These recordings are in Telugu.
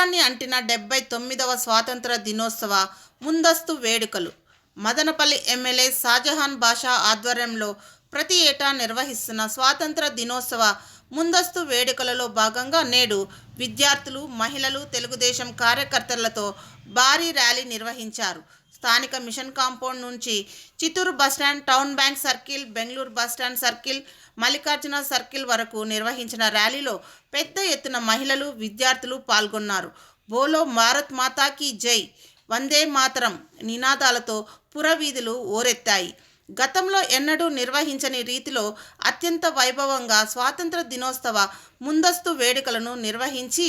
అంబరాన్ని అంటిన డెబ్బై తొమ్మిదవ స్వాతంత్ర దినోత్సవ ముందస్తు వేడుకలు. మదనపల్లి ఎమ్మెల్యే షాజహాన్ బాషా ఆధ్వర్యంలో ప్రతి ఏటా నిర్వహిస్తున్న స్వాతంత్ర దినోత్సవ ముందస్తు వేడుకలలో భాగంగా నేడు విద్యార్థులు మహిళలు తెలుగుదేశం కార్యకర్తలతో భారీ ర్యాలీ నిర్వహించారు. స్థానిక మిషన్ కాంపౌండ్ నుంచి Chittoor bus stand town bank circle Bengaluru bus stand circle Mallikarjuna circle వరకు నిర్వహించిన ర్యాలీలో పెద్ద ఎత్తున మహిళలు విద్యార్థులు పాల్గొన్నారు. బోలో భారత్ మాతాకి జై. వందే మాతరం నినాదాలతో పురవీధులు ఓరెత్తాయి. గతంలో ఎన్నడూ నిర్వహించని రీతిలో అత్యంత వైభవంగా స్వాతంత్ర దినోత్సవ ముందస్తు వేడుకలను నిర్వహించి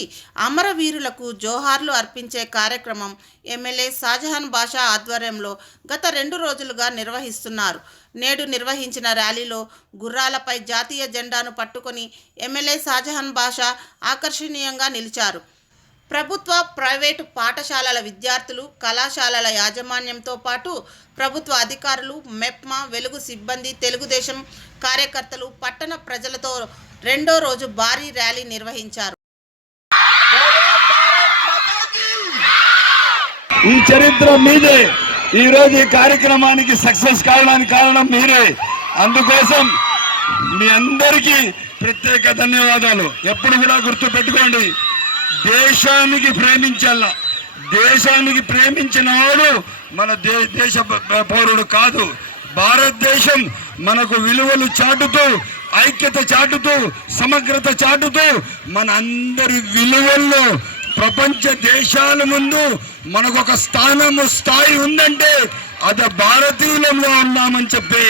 అమరవీరులకు జోహార్లు అర్పించే కార్యక్రమం ఎమ్మెల్యే షాజహాన్ బాషా ఆధ్వర్యంలో గత రెండు రోజులుగా నిర్వహిస్తున్నారు. నేడు నిర్వహించిన ర్యాలీలో గుర్రాలపై జాతీయ జెండాను పట్టుకొని ఎమ్మెల్యే షాజహాన్ బాషా ఆకర్షణీయంగా నిలిచారు. ప్రభుత్వ ప్రైవేటు పాఠశాలల విద్యార్థులు కళాశాలల యాజమాన్యంతో పాటు ప్రభుత్వ అధికారులు మెప్మా వెలుగు సిబ్బంది తెలుగుదేశం కార్యకర్తలు పట్టణ ప్రజలతో రెండో రోజు భారీ ర్యాలీ నిర్వహించారు. ఈ చరిత్ర మీదే. ఈ రోజు ఈ కార్యక్రమానికి సక్సెస్ కావడానికి కారణం మీరే. అందుకోసం మీ అందరికీ ప్రత్యేక ధన్యవాదాలు. ఎప్పుడు కూడా గుర్తు పెట్టుకోండి దేశానికి ప్రేమించాల. దేశానికి ప్రేమించిన వాడు మన దే దేశ పౌరుడు కాదు. భారతదేశం మనకు విలువలు చాటుతూ ఐక్యత చాటుతూ సమగ్రత చాటుతూ మన అందరి విలువల్లో ప్రపంచ దేశాల ముందు మనకు ఒక స్థానము స్థాయి ఉందంటే అది భారతీయులంలో ఉన్నామని చెప్పి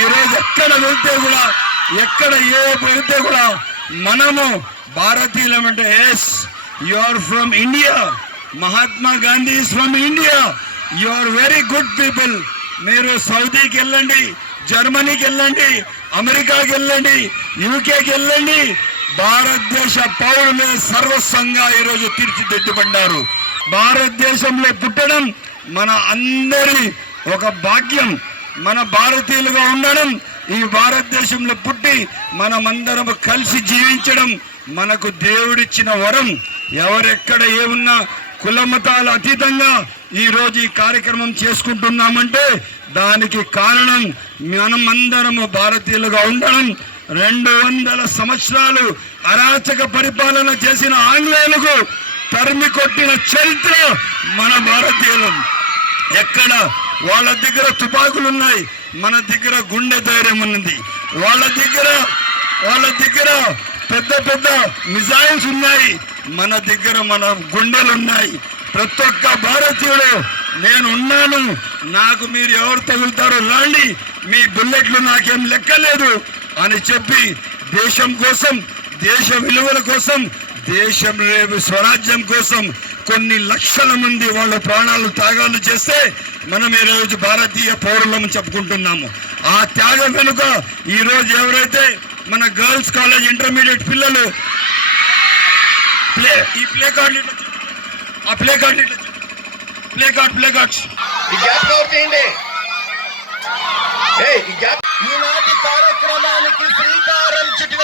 ఈరోజు ఎక్కడ వెళ్తే కూడా ఎక్కడ ఏ వెళ్తే కూడా మనము భారతీయులం అంటే yes you are from India Mahatma Gandhi is from India you are very good people మీరు సౌదీకి వెళ్ళండి జర్మనీకి వెళ్ళండి అమెరికాకి వెళ్ళండి యూకేకి వెళ్ళండి. భారతదేశ పౌరులే సర్వస్వంగా ఈరోజు తీర్చిదిద్దబడ్డారు భారతదేశంలో పుట్టడం మన అందరి ఒక భాగ్యం. మన భారతీయులుగా ఉండడం ఈ భారతదేశంలో పుట్టి మనమందరం కలిసి జీవించడం మనకు దేవుడిచ్చిన వరం. ఎవరెక్కడ ఏమున్నా కులమతాలు అతీతంగా ఈరోజు ఈ కార్యక్రమం చేసుకుంటున్నామంటే దానికి కారణం మనమందరము భారతీయులుగా ఉండడం. రెండు వందల సంవత్సరాలు అరాచక పరిపాలన చేసిన ఆంగ్లేయులకు తరిమి కొట్టిన చరిత్ర మన భారతీయులం. ఎక్కడ? వాళ్ళ దగ్గర తుపాకులు ఉన్నాయి మన దగ్గర గుండె ధైర్యం ఉన్నది. వాళ్ళ దగ్గర వాళ్ళ దగ్గర పెద్ద పెద్ద మిజైల్స్ ఉన్నాయి. మన దగ్గర మన గుండెలు ఉన్నాయి. ప్రతి ఒక్క భారతీయుడు నేను ఉన్నాను నాకు మీరు ఎవరు తగులుతారో రాండి మీ బుల్లెట్లు నాకేం లెక్కలేదు అని చెప్పి దేశం కోసం దేశ విలువల కోసం దేశం రేపు స్వరాజ్యం కోసం కొన్ని లక్షల మంది వాళ్ళ ప్రాణాలు త్యాగాలు చేస్తే మనం ఈరోజు రోజు భారతీయ పౌరులం చెప్పుకుంటున్నాము. ఆ త్యాగం వెనుక ఈరోజు ఎవరైతే మన గర్ల్స్ కాలేజ్ ఇంటర్మీడియట్ పిల్లలు ప్లే ఈ ప్లే కార్డు ఆ play card play card play cards ఈ గ్యాప్ కవర్ చేయండి ఏయ్, ఈ గ్యాప్ ఈనాటి కార్యక్రమానికి శ్రీకారం చుట్టిన